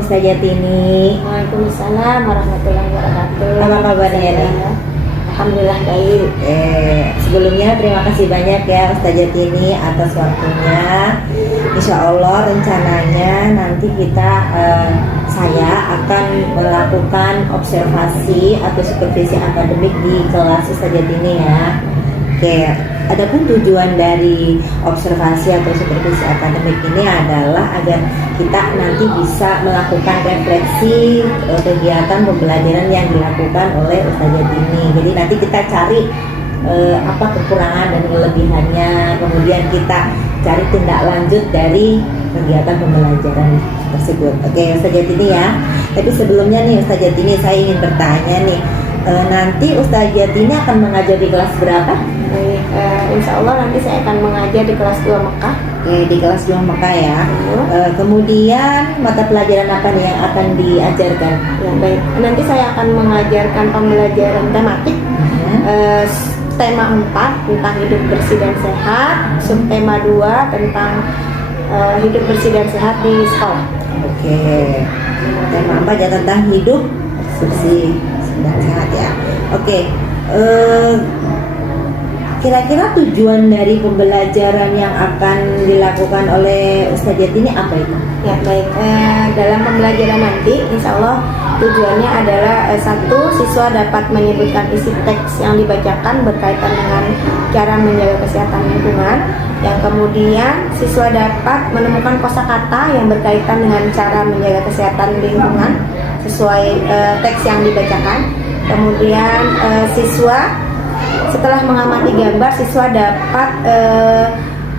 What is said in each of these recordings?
Ustazah Tini. Waalaikumsalam warahmatullahi wabarakatuh. Apa kabarnya nih? Alhamdulillah baik. Sebelumnya terima kasih banyak ya Ustazah Tini atas waktunya. Insya Allah rencananya nanti saya akan melakukan observasi atau supervisi akademik di kelas Ustazah Tini ya. Oke, adapun tujuan dari observasi atau supervisi akademik ini adalah agar kita nanti bisa melakukan refleksi kegiatan pembelajaran yang dilakukan oleh Ustazah Tini. Jadi nanti kita cari apa kekurangan dan kelebihannya, kemudian kita cari tindak lanjut dari kegiatan pembelajaran tersebut. Oke, Ustazah Tini ya. Tapi sebelumnya nih Ustazah Tini, saya ingin bertanya nih, nanti Ustazah Tini akan mengajar di kelas berapa? Insya Allah nanti saya akan mengajar di kelas 2 Mekah. Oke, di kelas 2 Mekah ya. Kemudian mata pelajaran apa nih yang akan diajarkan? Ya, baik. Nanti saya akan mengajarkan pembelajaran tematik. Tema 4 tentang hidup bersih dan sehat, subtema 2 tentang hidup bersih dan sehat di sekolah. Oke, tema 4 ya tentang hidup bersih dan sehat ya. Oke, kira-kira tujuan dari pembelajaran yang akan dilakukan oleh Ustazah Tini apa itu? Ya baik, dalam pembelajaran nanti insya Allah tujuannya adalah satu, siswa dapat menyebutkan isi teks yang dibacakan berkaitan dengan cara menjaga kesehatan lingkungan. Yang kemudian siswa dapat menemukan kosakata yang berkaitan dengan cara menjaga kesehatan lingkungan sesuai teks yang dibacakan. Kemudian siswa setelah mengamati gambar, siswa dapat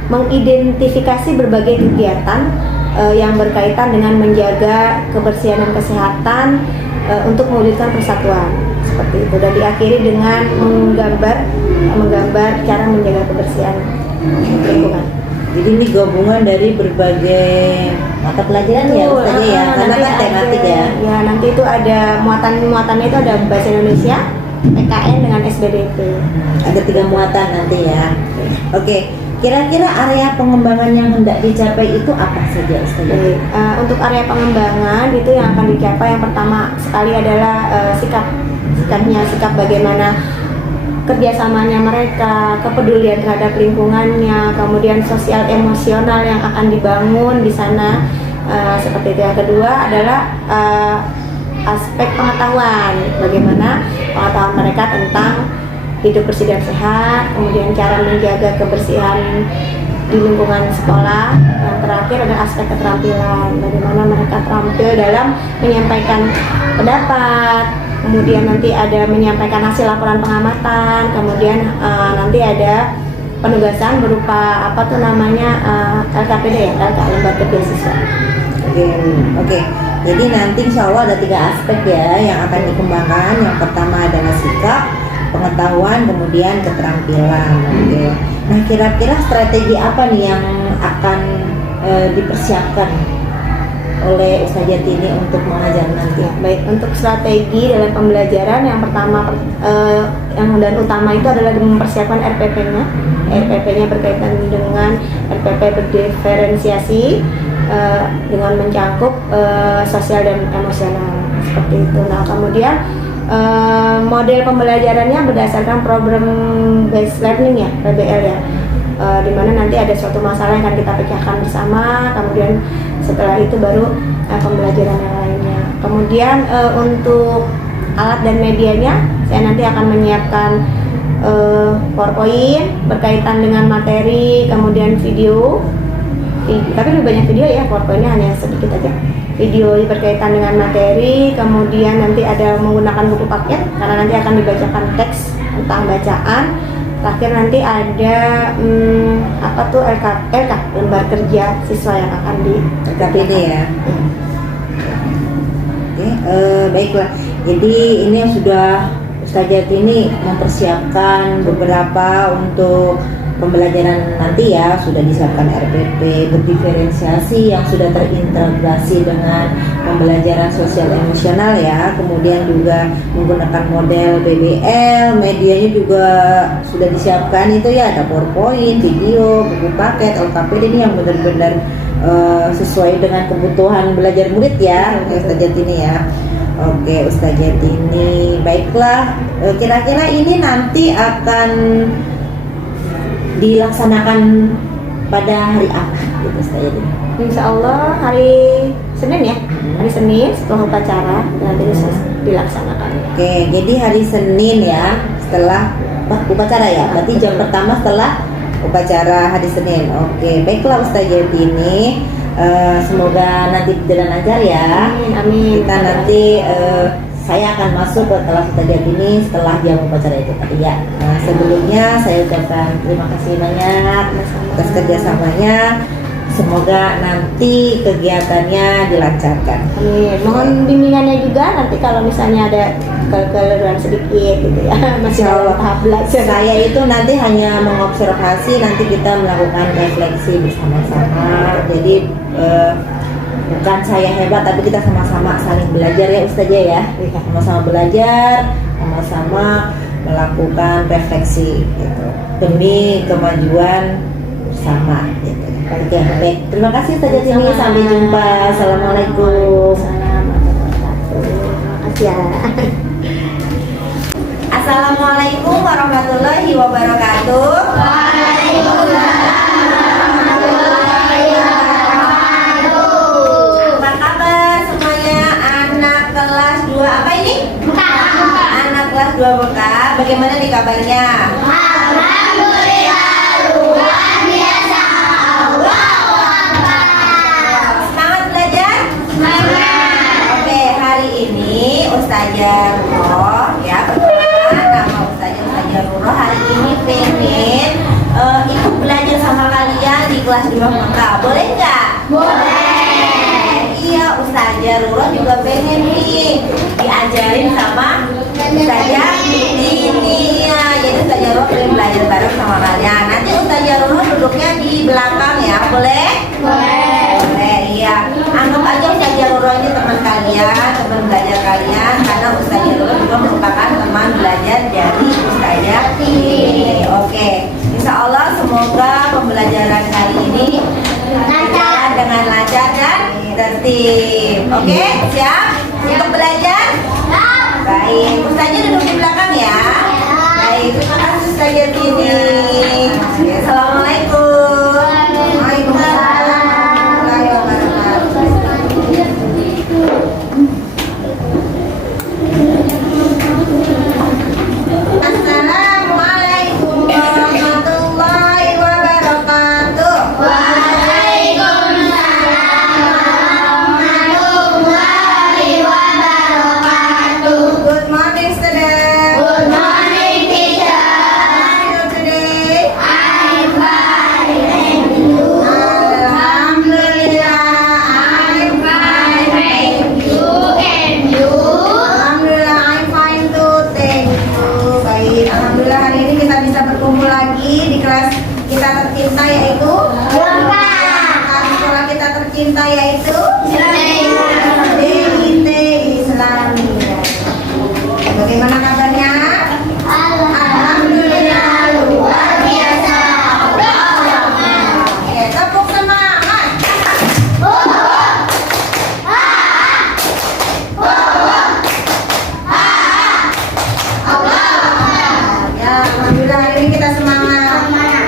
mengidentifikasi berbagai kegiatan yang berkaitan dengan menjaga kebersihan dan kesehatan untuk mewujudkan persatuan seperti itu, dan diakhiri dengan menggambar cara menjaga kebersihan lingkungan. Jadi ini gabungan dari berbagai mata pelajaran ya Ustazah ya, karena kan tematik ya. Ya nanti itu ada muatannya itu ada bahasa Indonesia, PKN dengan SBDP. Ada 3 muatan nanti ya. Oke, kira-kira area pengembangan yang hendak dicapai itu apa saja Ustazah? Untuk area pengembangan itu yang akan dicapai yang pertama sekali adalah sikap bagaimana kerjasamanya mereka, kepedulian terhadap lingkungannya, kemudian sosial emosional yang akan dibangun di sana, seperti itu. Yang kedua adalah aspek pengetahuan, bagaimana pengetahuan mereka tentang hidup bersih dan sehat, kemudian cara menjaga kebersihan di lingkungan sekolah. Yang terakhir adalah aspek keterampilan, bagaimana mereka terampil dalam menyampaikan pendapat, kemudian nanti ada menyampaikan hasil laporan pengamatan, kemudian nanti ada penugasan berupa apa tuh namanya LKPD ya, lembaga beasiswa. Oke. Jadi nanti insya Allah ada 3 aspek ya yang akan dikembangkan. Yang pertama adalah sikap, pengetahuan, kemudian keterampilan. Oke. Nah, kira-kira strategi apa nih yang akan dipersiapkan oleh Ustazah Tini untuk mengajar nanti? Ya, baik, untuk strategi dalam pembelajaran yang pertama dan utama itu adalah mempersiapkan RPP-nya. RPP-nya berkaitan dengan RPP berdiferensiasi dengan mencangkup sosial dan emosional seperti itu. Nah, kemudian model pembelajarannya berdasarkan problem based learning ya, PBL ya, di mana nanti ada suatu masalah yang akan kita pecahkan bersama, kemudian setelah itu baru pembelajaran yang lainnya. Kemudian untuk alat dan medianya, saya nanti akan menyiapkan PowerPoint berkaitan dengan materi, kemudian video, tapi lebih banyak video ya, PowerPoint-nya hanya sedikit aja. Video berkaitan dengan materi, kemudian nanti ada menggunakan buku paket karena nanti akan dibacakan teks tentang bacaan. Terakhir nanti ada apa tuh LK lembar kerja siswa yang akan di LKPD ya. Oke, baiklah. Jadi ini yang sudah Ustazah Tini mempersiapkan beberapa untuk pembelajaran nanti ya sudah disiapkan RPP berdiferensiasi yang sudah terintegrasi dengan pembelajaran sosial emosional ya, kemudian juga menggunakan model BBL, medianya juga sudah disiapkan itu ya, ada PowerPoint, video, buku paket, LKPD ini yang benar-benar sesuai dengan kebutuhan belajar murid ya, Ustazah Tini ya. Oke Ustazah Tini, baiklah, kira-kira ini nanti akan dilaksanakan pada hari apa gitu Ustazah Tini? Insya Allah hari Senin ya, hari Senin setelah upacara nanti dilaksanakan. Oke, jadi hari Senin ya setelah upacara ya, berarti jam pertama setelah upacara hari Senin. Oke, baiklah Ustazah Tini, semoga nanti berjalan lancar ya. Amin, amin. Kita nanti saya akan masuk ke kelas Ustazah Tini setelah jam upacara itu tadi ya. Nah, sebelumnya saya ucapkan terima kasih banyak atas kerjasamanya. Semoga nanti kegiatannya dilancarkan. Amin. Mohon bimbingannya juga nanti kalau misalnya ada kekeliruan sedikit gitu ya. Masih dalam tahap belajar. Saya itu nanti hanya mengobservasi, nanti kita melakukan refleksi bersama-sama. Jadi bukan saya hebat, tapi kita sama-sama saling belajar ya Ustazah ya. Sama-sama belajar, sama-sama melakukan refleksi gitu, demi kemajuan bersama gitu. Oke, baik. Terima kasih Ustazah Tini. Sampai jumpa. Assalamualaikum. Terima kasih ya. Assalamualaikum warahmatullahi wabarakatuh. Apa kabar semuanya? Anak kelas 2 apa ini? Anak kelas 2 BK. Bagaimana nih kabarnya? Semangat belajar? Oke, hari ini Ustazah Nurroh ya, perkenalkan nama Ustazah Nurroh hari ini pengen ikut belajar sama kalian di kelas 2 BK. Boleh nggak? Boleh. Iya, Ustazah Nurroh juga pengen nih diajarin sama Ustazah Tini ya. Jadi Ustazah Nurroh pengen belajar bareng sama kalian. Nanti Ustazah Nurroh duduknya di belakang ya, boleh? Boleh, iya. Anggap aja Ustazah Nurroh ini teman kalian, teman belajar kalian, karena Ustazah Nurroh juga merupakan teman belajar dari Ustazah Tini. Oke, insya Allah semoga pembelajaran kali ini lancar dengan lancar dan tertib. Oke, siap untuk belajar? Baik, Ustazah duduk di belakang ya. Baik, terima kasih Ustazah Tini. Assalamualaikum. Waalaikumsalam warahmatullahi wabarakatuh. Assalamualaikum warahmatullahi wabarakatuh. Good morning, students. Good morning, teacher. How are you today? I'm fine, thank you. Alhamdulillah, I'm fine, thank you. And you? Alhamdulillah, I'm fine too, thank you. Baik, alhamdulillah hari ini kita bisa berkumpul lagi di kelas kita tercinta yaitu kelas sekolah kita tercinta yaitu DIT Islamiyah. Bagaimana kabarnya? Alhamdulillah luar biasa. Oke, tepuk semangat. Ya, alhamdulillah hari ini kita semangat.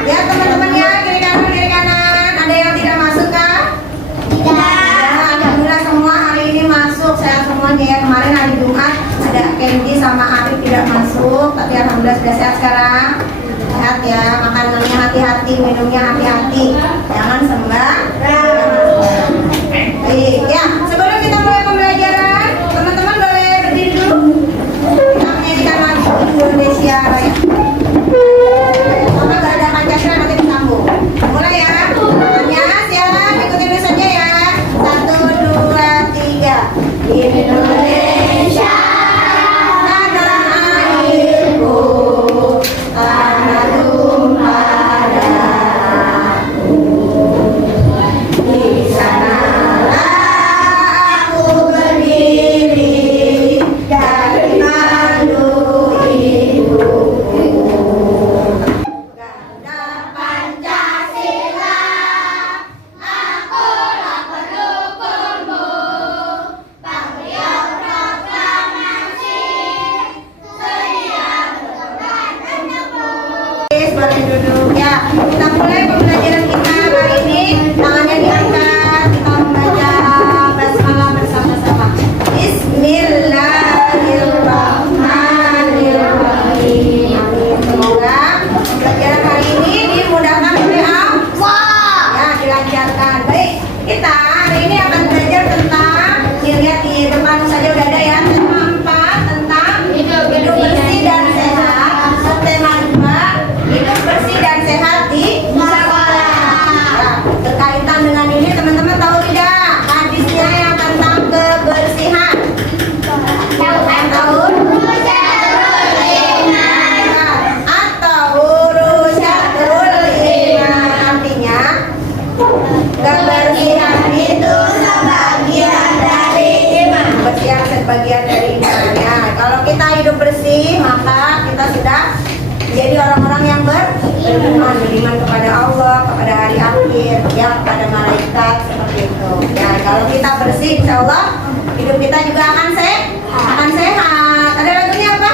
Ya teman-teman ya, kiri kanan. Ada yang tidak masuk kah? Tidak. Alhamdulillah semua hari ini masuk. Sehat semuanya ya. Kemarin hari Jumat ada Candy sama Arif tidak masuk, tapi alhamdulillah sudah sehat sekarang. Sehat ya, makanannya hati-hati, minumnya hati-hati, jangan sembarang. Baik ya, sebelum kita mulai pembelajaran, teman-teman boleh berdiri dulu. Kita menyanyikan lagu Indonesia Raya. Kalau nggak ada Pancasila nanti disambung. Mulai ya, tangannya silakan ikutin dulu saja ya. 1, 2, 3. Indonesia tanah airku, tanah tumpah bersih, insya Allah hidup kita juga akan sehat. Ada lagunya apa?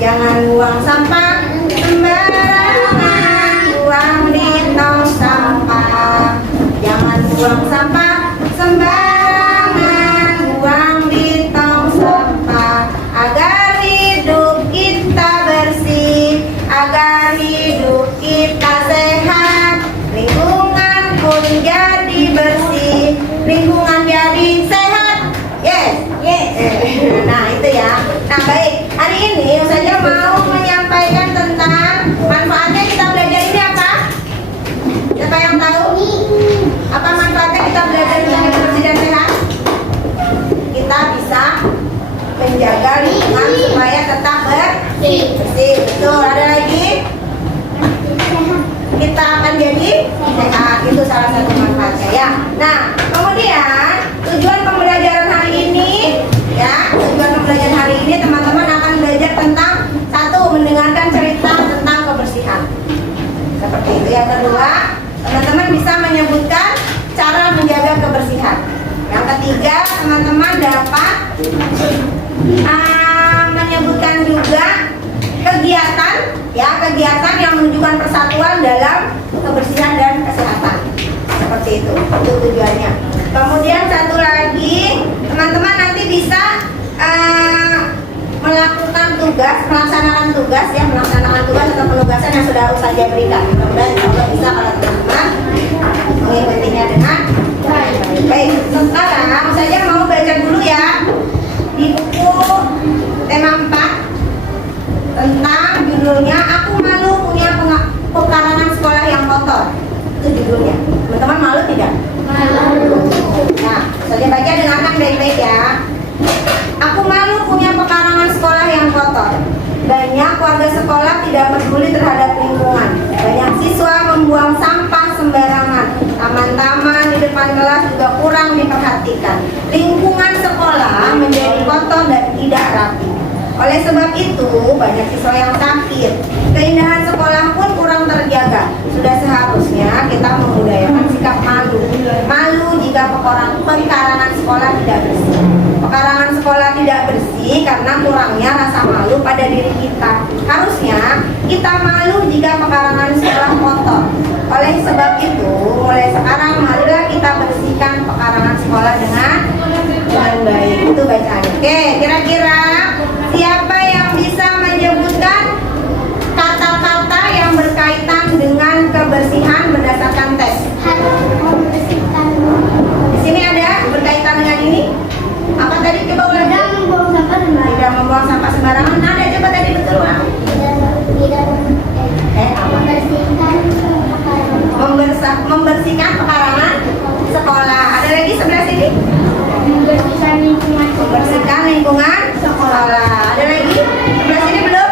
Jangan buang sampah sembarangan, buang di tong sampah. Jangan buang sampah sembarangan, buang di tong sampah. Agar hidup kita bersih, agar hidup kita sehat, lingkungan pun jadi bersih, lingkungan jadi sehat. Yes. Nah itu ya. Nah baik, hari ini saya mau menyampaikan tentang manfaatnya kita belajar ini apa? Siapa yang tahu? Apa manfaatnya kita belajar menjaga bersih dan sehat? Kita bisa menjaga lingkungan supaya tetap bersih. Betul. Ada lagi? Kita akan jadi sehat. Itu salah satu manfaatnya ya. Nah, kemudian tujuan pembelajaran hari ini ya, tujuan pembelajaran hari ini teman-teman akan belajar tentang satu, mendengarkan cerita tentang kebersihan. Seperti itu. Yang kedua, teman-teman bisa menyebutkan cara menjaga kebersihan. Yang ketiga, teman-teman dapat menyebutkan juga kegiatan kegiatan yang menunjukkan persatuan dalam kebersihan dan kesehatan. Seperti itu tujuannya. Kemudian satu lagi, teman-teman nanti bisa melaksanakan tugas atau penugasan yang sudah Ustazah berikan. Mudah-mudahan insya Allah bisa kalau teman-teman mengikutinya dengan baik. Baik, sekarang saya mau baca dulu ya di buku tema 4 tentang judulnya Aku Malu Punya Pekarangan Sekolah Yang Kotor. Itu judulnya. Teman-teman malu tidak? Malu. Nah, saya baca, dengarkan baik-baik ya. Aku malu punya pekarangan sekolah yang kotor. Banyak warga sekolah tidak peduli terhadap lingkungan. Banyak siswa membuang sampah sembarangan. Taman-taman di depan kelas juga kurang diperhatikan. Lingkungan sekolah menjadi kotor dan tidak rapi. Oleh sebab itu, banyak siswa yang sakit. Keindahan sekolah pun kurang terjaga. Sudah seharusnya kita membudayakan sikap malu. Malu jika pekarangan sekolah tidak bersih. Pekarangan sekolah tidak bersih karena kurangnya rasa malu pada diri kita. Harusnya kita malu jika pekarangan sekolah kotor. Oleh sebab itu, mulai sekarang marilah kita bersihkan pekarangan sekolah dengan baik. Itu bacaannya. Oke, kira-kira siapa yang bisa menyebutkan kata-kata yang berkaitan dengan kebersihan berdasarkan tes? Di sini ada berkaitan dengan ini. Apa tadi, coba ulang? Tidak membuang sampah sembarangan. Ada, coba tadi betul apa? Membersihkan pekarangan sekolah. Ada lagi sebelah sini? Membersihkan lingkungan sekolah. Ada lagi? Sebelah sini belum?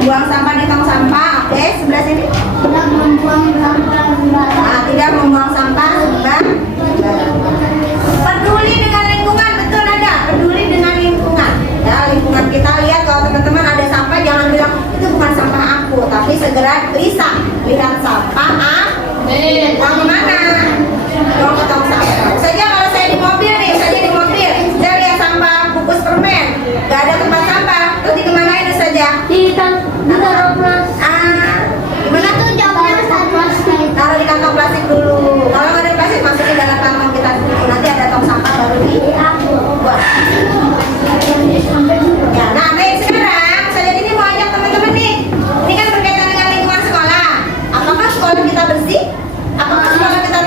Buang sampah di tong sampah. Oke, sebelah sini? Tidak membuang sampah sembarangan. Peduli dengan lingkungan, betul ada. Peduli dengan lingkungan. Ya, lingkungan kita lihat kalau teman-teman ada sampah, jangan bilang itu bukan sampah aku, tapi segera bisa lihat sampah. Buang kemana? Buang ke tong sampah. Saja kalau saya di mobil nih, saya lihat sampah bungkus permen, nggak ada tempat sampah, terus dikemanain saja? Ditaruh plastik. Gimana tuh jawabnya? Taruh di kantong plastik dulu. Kalau nggak ada plastik, masukin dalam kantong kita dulu. Nanti ada tong sampah baru dibuang. Ya, nah baik, sekarang saya ini mau ajak teman-teman nih. Ini kan berkaitan dengan lingkungan sekolah. Apakah sekolah kita bersih? Apakah sekolah kita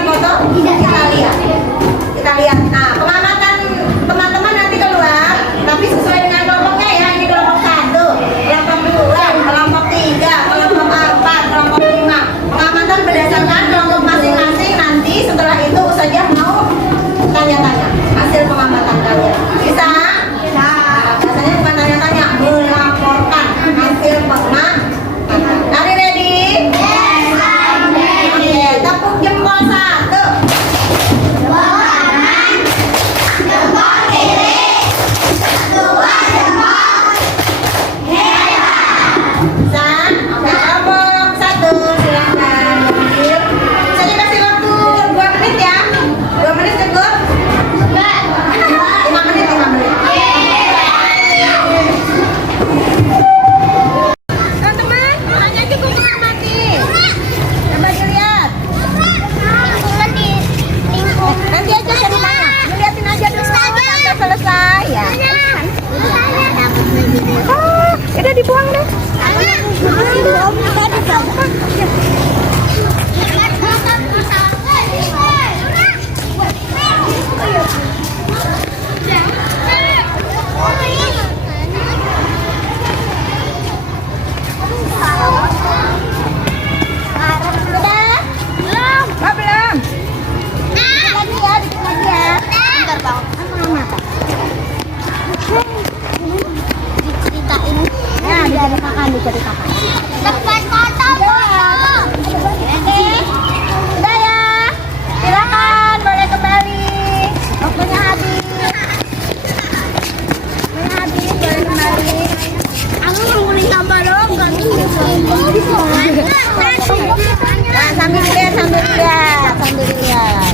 sambil dilihat, sambil dilihat, sambil dilihat.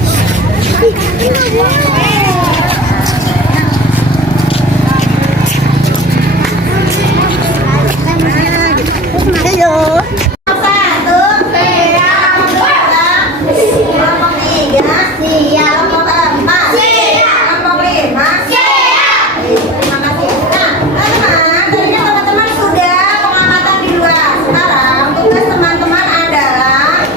Ayo. Satu, kelompok tiga, kelompok empat, kelompok lima. Terima kasih. Nah, teman-teman, tadinya teman-teman sudah pengamatan di luar. Sekarang tugas teman-teman adalah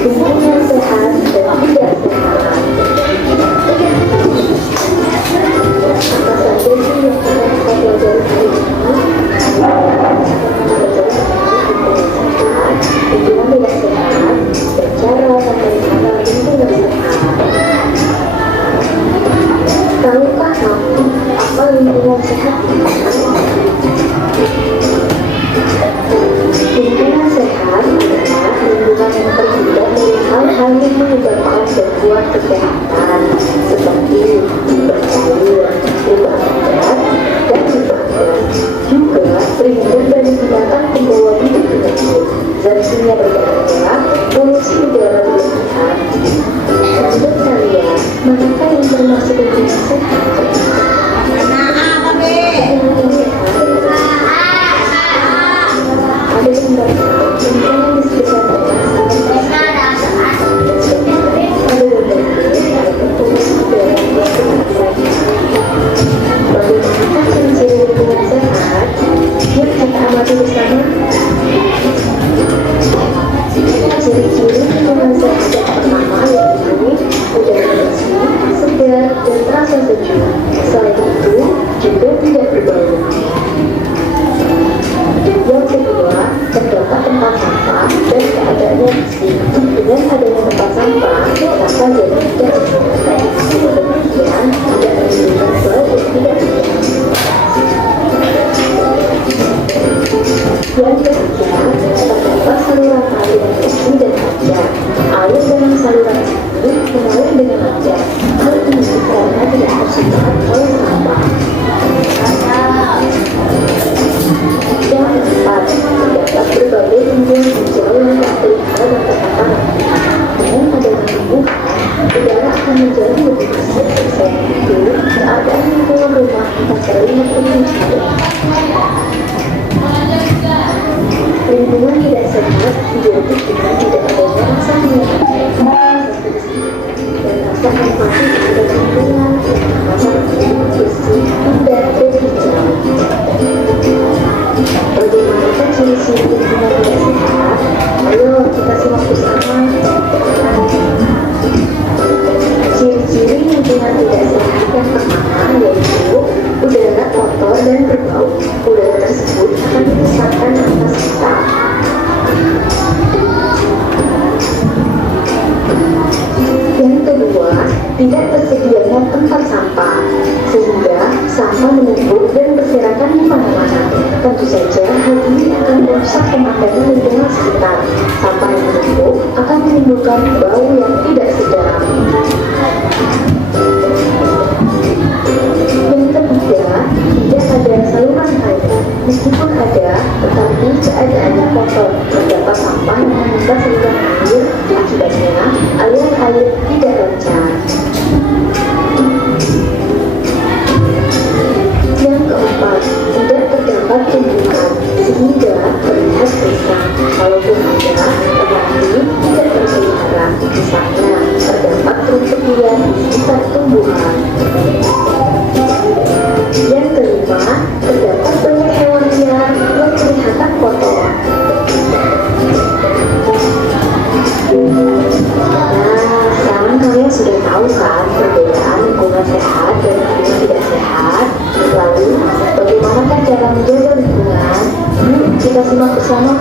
lingkungan sehat dan tidak sehat. Apa saja sih yang akan kita pelajari hari ini? Lingkungan tidak sehat dan cara memelihara lingkungan sehat. Tahukah kamu apa lingkungan sehat? Lingkungan sehat adalah lingkungan yang terhindar dari hal-hal yang menyebabkan gangguan kesehatan seperti bercair, limbah padat, dan limbah gas. Juga terhindar dari binatang pembawa hidup penyakit, zat kimia berbahaya, polusi udara berlebihan. Menurut kalian, manakah yang termasuk lingkungan sehat? Ada yang berkata lingkungan di sekitar kita ada berbagai polusi udara yang berlebihan. Bagaimana ciri-ciri lingkungan sehat? Yuk kita amati bersama. Ciri-ciri lingkungan sehat yang pertama yaitu udara bersih, segar, dan terasa sejuk. Selain itu, juga tidak berbau. Yang kedua, terdapat tempat sampah dan keadaannya bersih. Dengan adanya tempat sampah, sampah jadi tidak terjadi. Demikian, tidak menimbulkan bau dan tidak segar. Yang ketiga, terdapat saluran air yang bersih dan lancar. Air dalam saluran ini mengalir dengan lancar. Hal ini karena tidak tersumbat oleh sampah. Yang keempat, terdapat berbagai tumbuhan hijau yang terpelihara dan tertata rapi. Dengan adanya tumbuhan, udara akan menjadi lebih bersih. Selain itu, keadaan lingkungan rumah akan terlihat lebih hijau. Lingkungan tidak sehat identik dengan tidak adanya rasa menyenangkan, dan rasa empati terhadap lingkungan yang aman, bersih, indah, dan hijau. Bagaimanakah ciri-ciri lingkungan tidak sehat? Ayo kita simak bersama. Ciri-ciri lingkungan tidak sehat yang pertama yaitu udara kotor dan berbau. Udara tersebut akan menyesatkan nafas kita. Yang kedua, tidak tersedianya tempat sampah, sehingga sampah menumpuk dan berserakan di mana-mana. Tentu saja hal ini akan merusak pemandangan lingkungan sekitar. Sampah yang menumpuk akan menimbulkan bau yang tidak sedap. Yang ketiga, tidak ada saluran air. Meskipun ada, tetapi keadaannya kotor. Terdapat sampah yang menimpa saluran air, akibatnya aliran air tidak lancar. Yang keempat, tidak terdapat tumbuhan sehingga terlihat gersang. Kalaupun ada, tetapi tidak terpelihara. Misalnya, terdapat rumput liar di sekitar tumbuhan. Yang kelima, terdapat banyak hewan liar yang kelihatan kotor. Nah, sekarang kalian sudah tahu kan perbedaan lingkungan sehat dan lingkungan tidak sehat. Lalu, bagaimanakah cara menjaga lingkungan? Yuk kita simak bersama.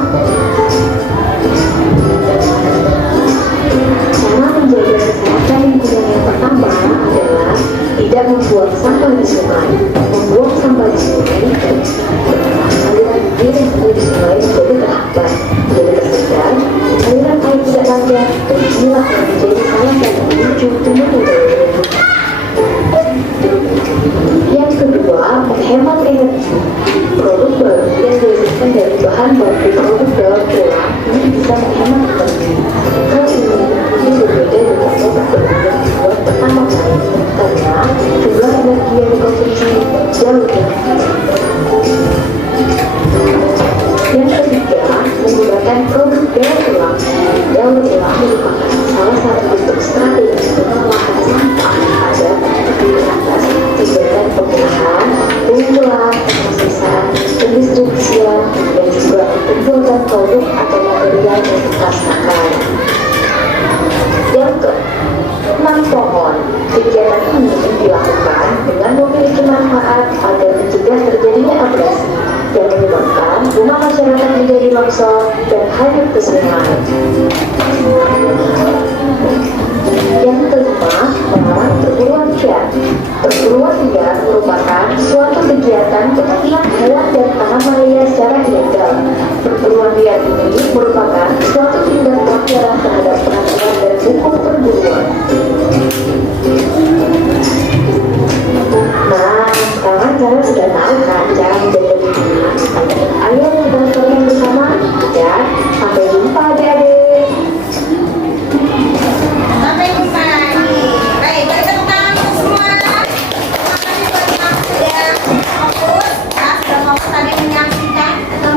Cara menjaga kesehatan lingkungan yang pertama adalah tidak membuang sampah di sungai. Membuang sampah di sungai dan aliran air yang ada di sungai menjadi terhambat, menjadi tersegar, aliran air tidak lancar, dan inilah yang menjadi salah satu pemicu tumbuhnya daya. Yang kedua, menghemat energi. Produk baru yang dihasilkan dari bahan baku produk daur ulang ini bisa menghemat energi. Hal ini berbeda dengan produk baru yang dibuat pertama kali karena jumlah energi yang dikonsumsi jauh lebih tinggi. Yang ketiga, menggunakan produk daur ulang. Daur ulang merupakan salah satu bentuk strategi pengelolaan sampah ada di atas kegiatan pengolahan, pengumpulan, pemrosesan, pendistribusian, dan juga pembuatan produk atau material yang dipasarkan. Yang keenam, pohon. Kegiatan ini dilakukan dengan memiliki manfaat agar mencegah terjadinya abrasi yang menyebabkan rumah masyarakat menjadi longsor dan hanyut ke sungai. Yang kelima, melarang perburuan liar. Perburuan liar merupakan suatu kegiatan penangkapan hewan dan tanaman liar secara ilegal. Perburuan liar ini merupakan suatu tindak pelanggaran terhadap peraturan dan hukum perburuan. Nah, sekarang kalian sudah tahu kan cara menjaga lingkungan. Ayo kita lakukan bersama ya. Sampai jumpa adik-adik. Sampai jumpa lagi. Baik, beri tepuk tangan untuk semua. Terima kasih buat yang sudah fokus, ya, sudah fokus tadi menyaksikan atau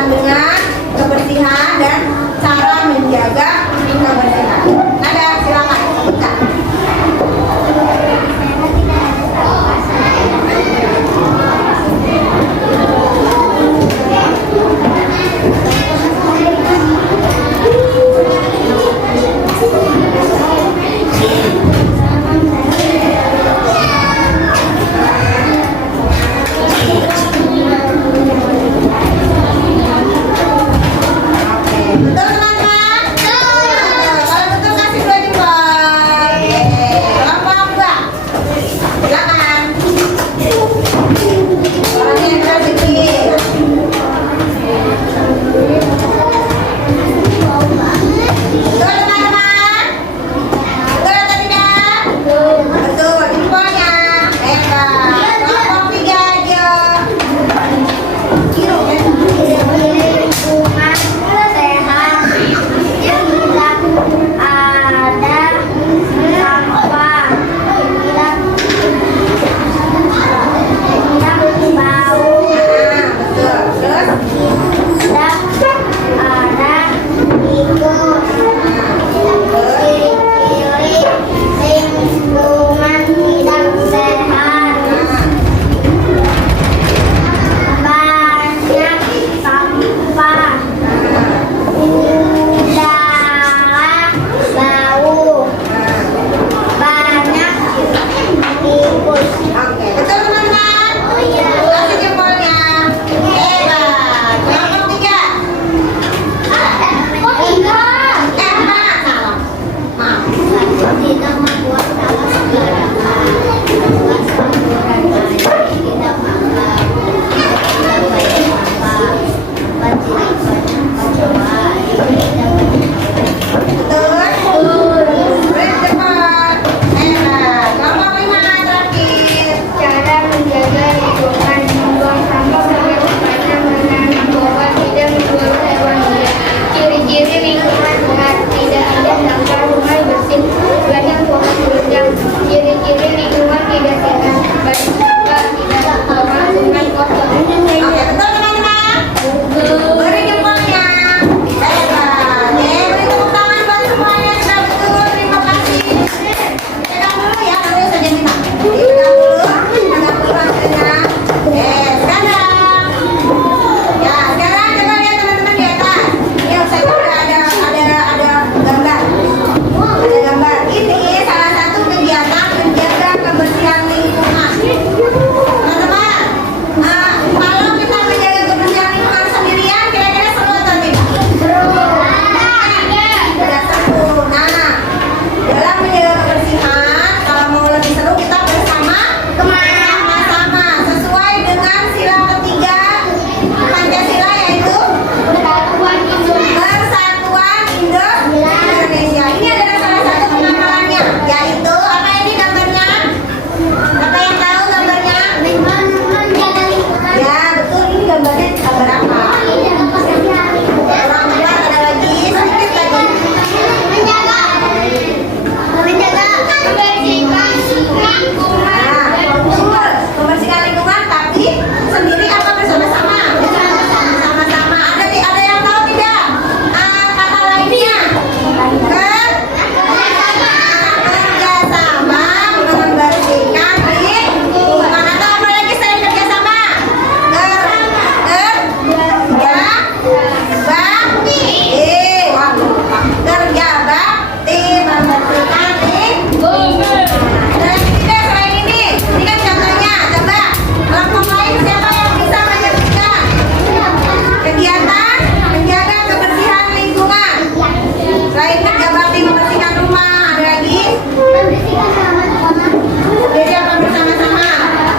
tentang dengan kebersihan dan cara menjaga kebersihan. Ada, silakan. Buka. Betul teman-teman? Kalau betul kasih 2 jempol. Kelompok 2. Silakan. Orangnya yang keras sedikit. Betul teman-teman? Betul atau tidak? Betul. Jempolnya. Hebat. Kelompok 3 aja.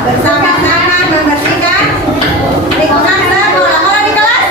Bersama-sama membersihkan lingkungan sekolah. Kalau di kelas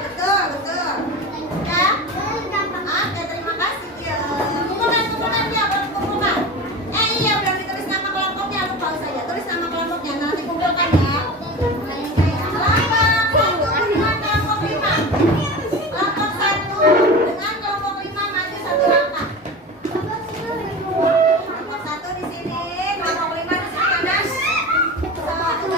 Betul, betul. Ya. Oke, terima kasih. Ya. Kumpulkan dia, kumpulkan. Iya, belum ditulis nama kelompoknya, lupa saja. Tulis nama kelompoknya, nanti kumpulkan ya. Kelompok 5. Kelompok 1 dengan kelompok 5 maju 1 langkah. Kelompok 1 di sini, kelompok 5 di sana. 1,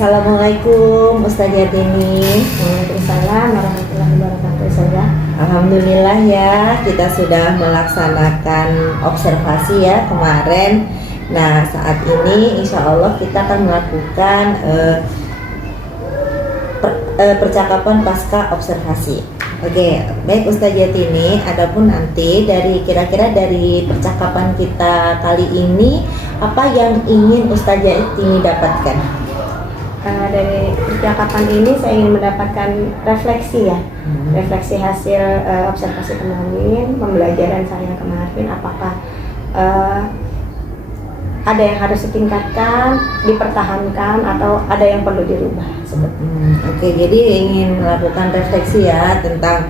Assalamualaikum Ustazah Tini. Waalaikumsalam warahmatullahi wabarakatuh. Saya Alhamdulillah ya, kita sudah melaksanakan observasi ya kemarin. Nah, saat ini insya Allah kita akan melakukan percakapan pasca observasi. Oke, baik Ustazah Tini, adapun nanti kira-kira dari percakapan kita kali ini, apa yang ingin Ustazah Tini dapatkan? dari percakapan ini saya ingin mendapatkan refleksi ya, refleksi hasil observasi kemarin, pembelajaran saya kemarin, apakah ada yang harus ditingkatkan, dipertahankan, atau ada yang perlu dirubah. Oke, jadi ingin melakukan refleksi ya tentang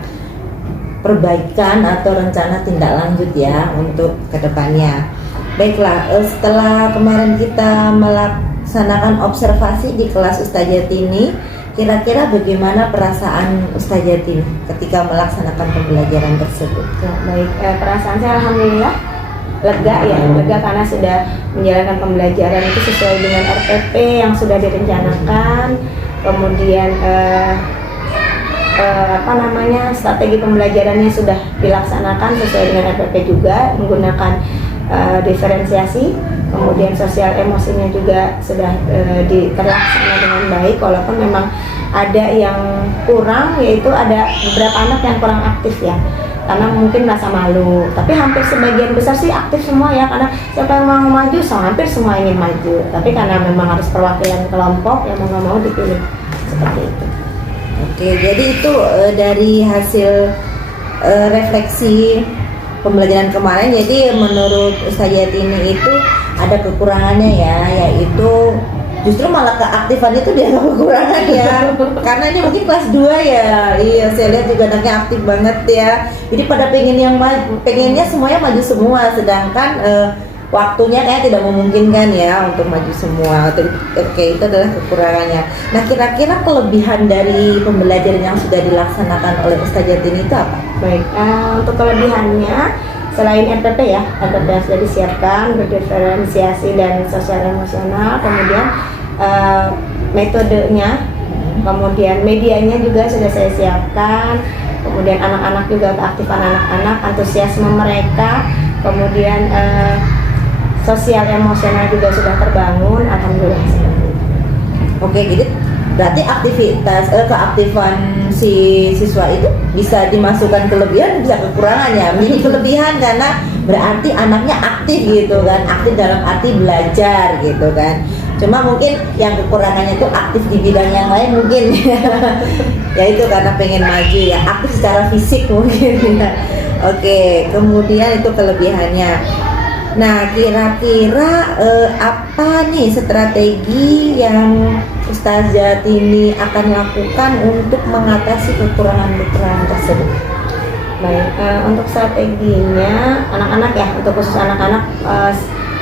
perbaikan atau rencana tindak lanjut ya untuk kedepannya. Baiklah, setelah kemarin kita melaksanakan observasi di kelas Ustazah Tini, kira-kira bagaimana perasaan Ustazah Tini ketika melaksanakan pembelajaran tersebut? Ya, baik, perasaan saya alhamdulillah lega ya, lega karena sudah menjalankan pembelajaran itu sesuai dengan RPP yang sudah direncanakan, kemudian strategi pembelajarannya sudah dilaksanakan sesuai dengan RPP juga, menggunakan diferensiasi, kemudian sosial emosinya juga sudah terlaksana dengan baik, walaupun memang ada yang kurang, yaitu ada beberapa anak yang kurang aktif ya, karena mungkin merasa malu, tapi hampir sebagian besar sih aktif semua ya, karena siapa yang mau maju, hampir semua ingin maju, tapi karena memang harus perwakilan kelompok yang mau nggak mau dipilih seperti itu. Oke, jadi itu dari hasil refleksi pembelajaran kemarin. Jadi menurut Ustazah Tini itu ada kekurangannya ya, yaitu justru malah keaktifan itu dianggap kekurangan ya. Karena ini mungkin kelas 2 ya. Iya, saya lihat juga anaknya aktif banget ya. Jadi pada pengennya semuanya maju semua, sedangkan waktunya kayak tidak memungkinkan ya untuk maju semua. Oke, itu adalah kekurangannya. Nah, kira-kira kelebihan dari pembelajaran yang sudah dilaksanakan oleh Ustazah Tini itu apa? Baik, untuk kelebihannya selain RPP ya, RPP yang sudah disiapkan, berdiferensiasi dan sosial emosional, kemudian metodenya, kemudian medianya juga sudah saya siapkan, kemudian anak-anak juga, keaktifan anak-anak, antusiasme mereka, kemudian sosial emosional juga sudah terbangun, alhamdulillah seperti itu. Oke, jadi berarti keaktifan si siswa itu bisa dimasukkan kelebihan, bisa kekurangan ya. Menjadi kelebihan karena berarti anaknya aktif gitu kan, aktif dalam arti belajar gitu kan. Cuma mungkin yang kekurangannya itu aktif di bidang yang lain mungkin ya itu karena pengen maju ya, aktif secara fisik mungkin ya. Oke, kemudian itu kelebihannya. Nah, kira-kira apa nih strategi yang Ustazah Tini akan lakukan untuk mengatasi kekurangan-kekurangan tersebut? Baik, untuk strateginya anak-anak ya, untuk khusus anak-anak,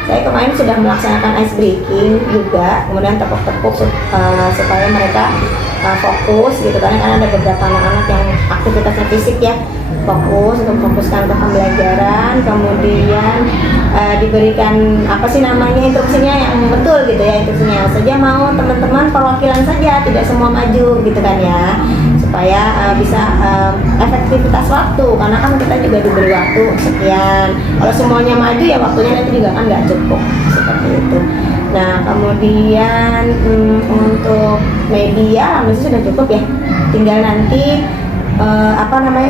saya kemarin sudah melaksanakan ice breaking juga, kemudian tepuk-tepuk supaya mereka fokus gitu, karena ada beberapa anak-anak yang aktivitasnya fisik ya, fokus untuk fokuskan ke pembelajaran, kemudian diberikan instruksinya yang betul gitu ya, instruksinya saja mau teman-teman perwakilan saja, tidak semua maju gitu kan ya, supaya bisa efektivitas waktu, karena kan kita juga diberi waktu sekian, kalau semuanya maju ya waktunya nanti juga kan nggak cukup seperti itu. Nah, kemudian untuk media alhamdulillah sudah cukup ya, tinggal nanti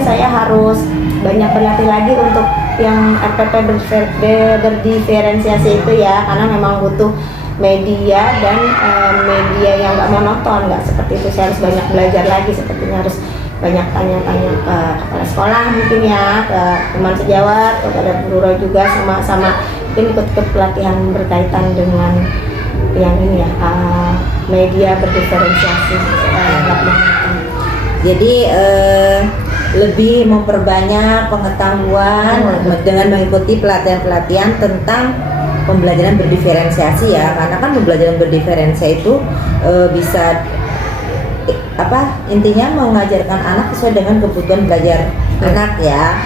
saya harus banyak berlatih lagi untuk yang RPP berdiferensiasi itu ya, karena memang butuh media dan media yang nggak monoton, nggak seperti itu. Saya harus banyak belajar lagi, sepertinya harus banyak tanya-tanya ke kepala sekolah mungkin ya, ke teman sejawat, kepada guru juga, sama mungkin ikut pelatihan berkaitan dengan yang ini ya, media berdiferensiasi. Jadi lebih memperbanyak pengetahuan dengan mengikuti pelatihan-pelatihan tentang pembelajaran berdiferensiasi ya, karena kan pembelajaran berdiferensiasi itu bisa intinya mengajarkan anak sesuai dengan kebutuhan belajar anak ya,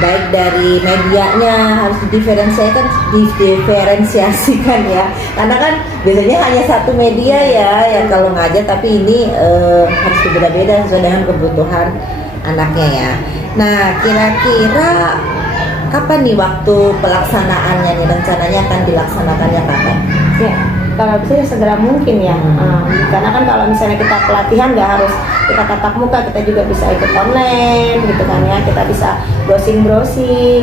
baik dari medianya harus diferensiasikan ya, karena kan biasanya hanya satu media ya kalau ngajar, tapi ini harus berbeda-beda sesuai dengan kebutuhan anaknya ya. Nah, kira-kira kapan nih waktu pelaksanaannya nih, rencananya akan dilaksanakannya kapan? Ya, kalau bisa ya segera mungkin ya. Karena kan kalau misalnya kita pelatihan nggak harus kita tatap muka, kita juga bisa ikut online gitu kan ya. Kita bisa browsing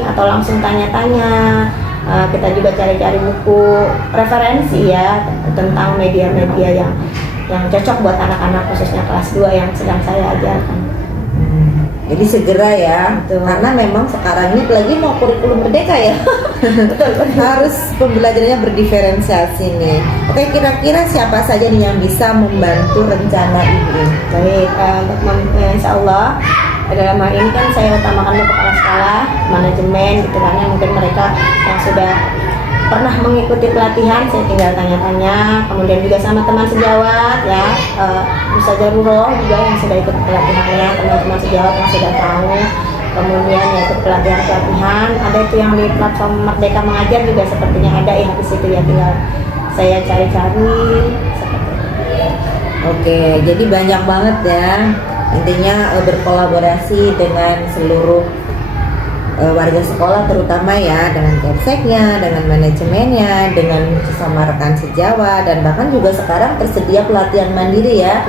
atau langsung tanya-tanya. Kita juga cari-cari buku referensi ya tentang media-media yang cocok buat anak-anak khususnya kelas 2 yang sedang saya ajarkan. Jadi segera ya, Betul. karena memang sekarang ini lagi mau kurikulum merdeka ya. Harus pembelajarannya berdiferensiasi nih. Oke, kira-kira siapa saja nih yang bisa membantu rencana ini? Baik, insya Allah dalam hal ini kan saya utamakan untuk kepala sekolah, manajemen gitu kan ya, mungkin mereka yang sudah pernah mengikuti pelatihan, saya tinggal tanya-tanya. Kemudian juga sama teman sejawat ya, bisa Jaruroh juga yang sudah ikut pelatihannya, teman-teman sejawat yang sudah tahu. Kemudian ya ikut pelatihan, ada itu yang di platform Merdeka Mengajar juga sepertinya ada ya di situ ya, tinggal saya cari-cari seperti itu. Oke, jadi banyak banget ya. Intinya berkolaborasi dengan seluruh warga sekolah, terutama ya dengan kepseknya, dengan manajemennya, dengan sesama rekan sejawat, dan bahkan juga sekarang tersedia pelatihan mandiri ya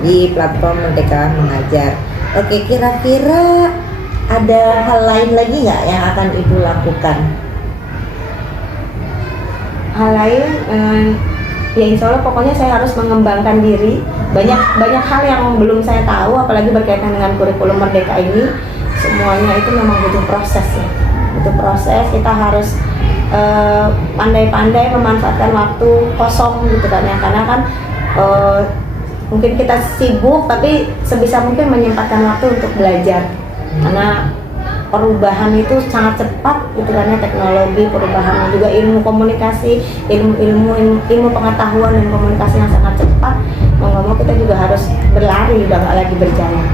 di platform Merdeka Mengajar. Oke, kira-kira ada hal lain lagi nggak yang akan Ibu lakukan? Hal lain ya insya Allah pokoknya saya harus mengembangkan diri. Banyak hal yang belum saya tahu, apalagi berkaitan dengan kurikulum Merdeka ini. Semuanya itu memang butuh proses ya, butuh proses. Kita harus pandai-pandai memanfaatkan waktu kosong gitu kan ya, karena kan mungkin kita sibuk, tapi sebisa mungkin menyempatkan waktu untuk belajar, karena perubahan itu sangat cepat gitu kan ya, teknologi perubahannya juga, ilmu komunikasi, ilmu pengetahuan dan komunikasi yang sangat cepat. Mau nggak mau kita juga harus berlari, udah nggak lagi berjalan.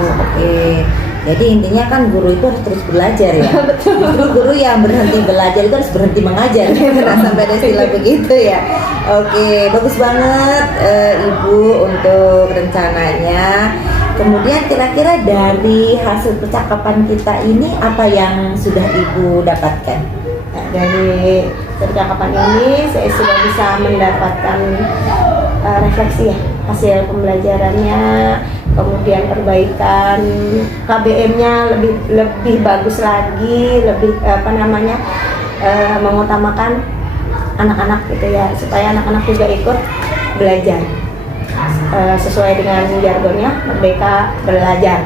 Oke. Jadi intinya kan guru itu harus terus belajar ya. Justru guru yang berhenti belajar itu harus berhenti mengajar. Nah, sampai ada istilah begitu ya. Oke, bagus banget Ibu untuk rencananya. Kemudian kira-kira dari hasil percakapan kita ini apa yang sudah Ibu dapatkan? Nah, dari percakapan ini saya sudah bisa mendapatkan refleksi ya, hasil pembelajarannya, kemudian perbaikan KBM-nya lebih bagus lagi, lebih mengutamakan anak-anak gitu ya, supaya anak-anak juga ikut belajar sesuai dengan jargonnya Merdeka Belajar.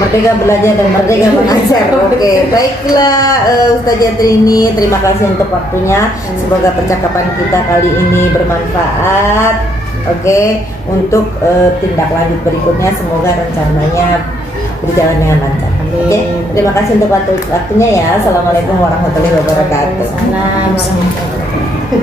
Merdeka belajar dan merdeka mengajar. Oke, baiklah Ustazah Trini, terima kasih untuk waktunya. Semoga percakapan kita kali ini bermanfaat. Oke, untuk tindak lanjut berikutnya semoga rencananya berjalan dengan lancar. Oke, terima kasih untuk waktunya ya. Assalamualaikum warahmatullahi wabarakatuh. Waalaikumsalam warahmatullahi wabarakatuh.